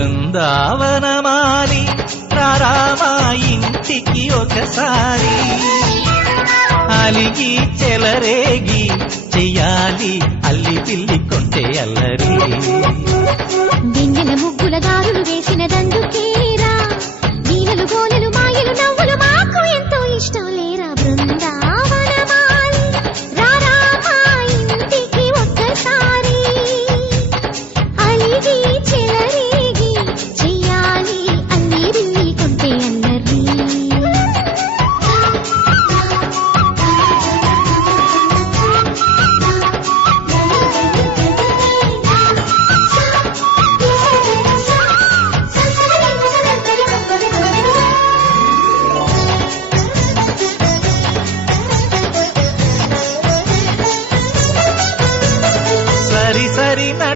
బృందావనమాలి రారామా ఇంటికి ఒకసారి అలిగి చెలరేగి చెయ్యాలి అల్లి పిల్లి కొంటే అల్లరి వెన్నెల ముగ్గుల దారులు వేసినదందుకే